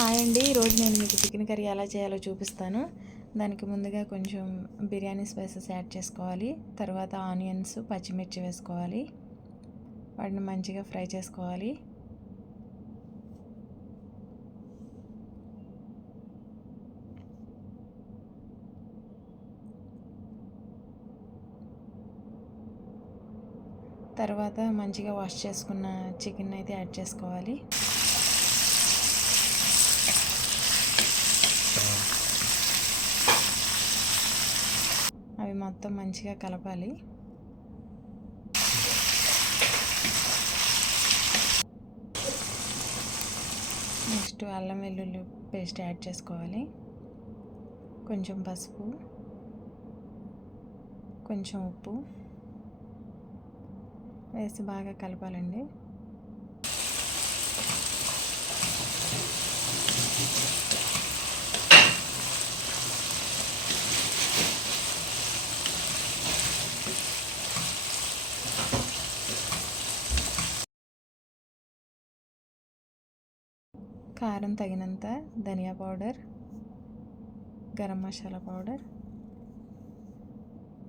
Hi అండి. ఈరోజు నేను మీకు చికెన్ కర్రీ ఎలా చేయాలో చూపిస్తాను. దానికి ముందుగా కొంచెం బిర్యానీ స్పైసెస్ యాడ్ చేసుకోవాలి. తర్వాత ఆనియన్స్, పచ్చిమిర్చి వేసుకోవాలి. వాటిని మంచిగా ఫ్రై చేసుకోవాలి. తర్వాత మంచిగా వాష్ చేసుకున్న చికెన్ అయితే యాడ్ చేసుకోవాలి. అవి మొత్తం మంచిగా కలపాలి. నెక్స్ట్ అల్లం వెల్లుల్లి పేస్ట్ యాడ్ చేసుకోవాలి. కొంచెం పసుపు, కొంచెం ఉప్పు వేసి బాగా కలపాలండి. కారం తగినంత ధనియా పౌడర్, గరం మసాలా పౌడర్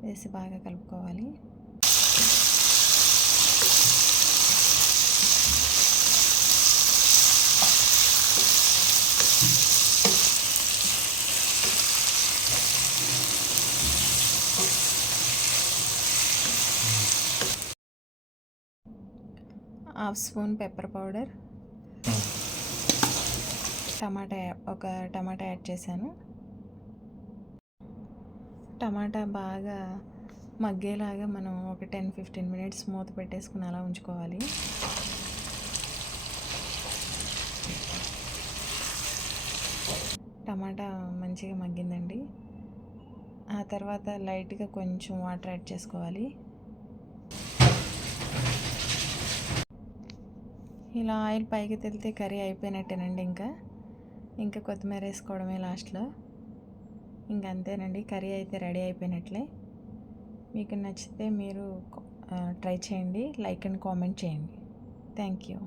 వేసి బాగా కలుపుకోవాలి. హాఫ్ స్పూన్ పెప్పర్ పౌడర్, ఒక టమాటా యాడ్ చేశాను. టమాటా బాగా మగ్గేలాగా మనం ఒక 10-15 మినిట్స్ మూత పెట్టేసుకుని అలా ఉంచుకోవాలి. టమాటా మంచిగా మగ్గిందండి. ఆ తర్వాత లైట్గా కొంచెం వాటర్ యాడ్ చేసుకోవాలి. ఇలా ఆయిల్ పైకి తెలితే కర్రీ అయిపోయినట్టేనండి. ఇంకా కొత్తిమీర వేసుకోవడమే లాస్ట్లో. ఇంకంతేనండి, కర్రీ అయితే రెడీ అయిపోయినట్లే. మీకు నచ్చితే మీరు ట్రై చేయండి, లైక్ అండ్ కామెంట్ చేయండి. Thank you.